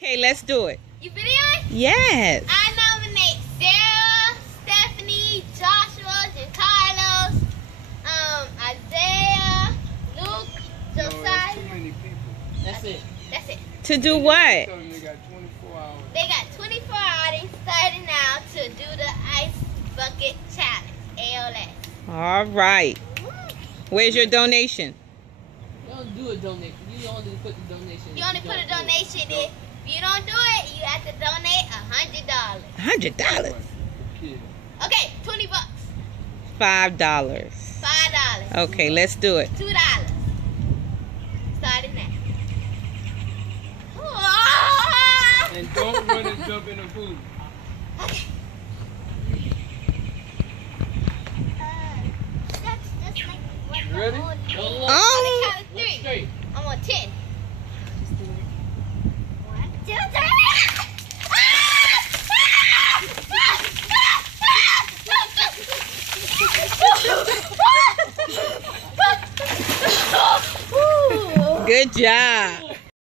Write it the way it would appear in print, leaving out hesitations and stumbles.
Okay, let's do it. You videoing? Yes. I nominate Sarah, Stephanie, Joshua, Giancarlos, Isaiah, Luke, Josiah. No, that's too many people. That's it. That's it. To do what? They got 24 hours. They got 24 hours starting now to do the ice bucket challenge. ALS. All right. Where's your donation? You don't do a donation. You only put the donation. You only put a donation in. If you don't do it, you have to donate $100. $100. Kid. Okay, 20 bucks. $5. $5. Okay, let's do it. $2. Starting now. And don't run and jump in the pool. Okay. You ready? Oh. Count of 3. Straight. I'm on 10. 1, 2, 3. Good job.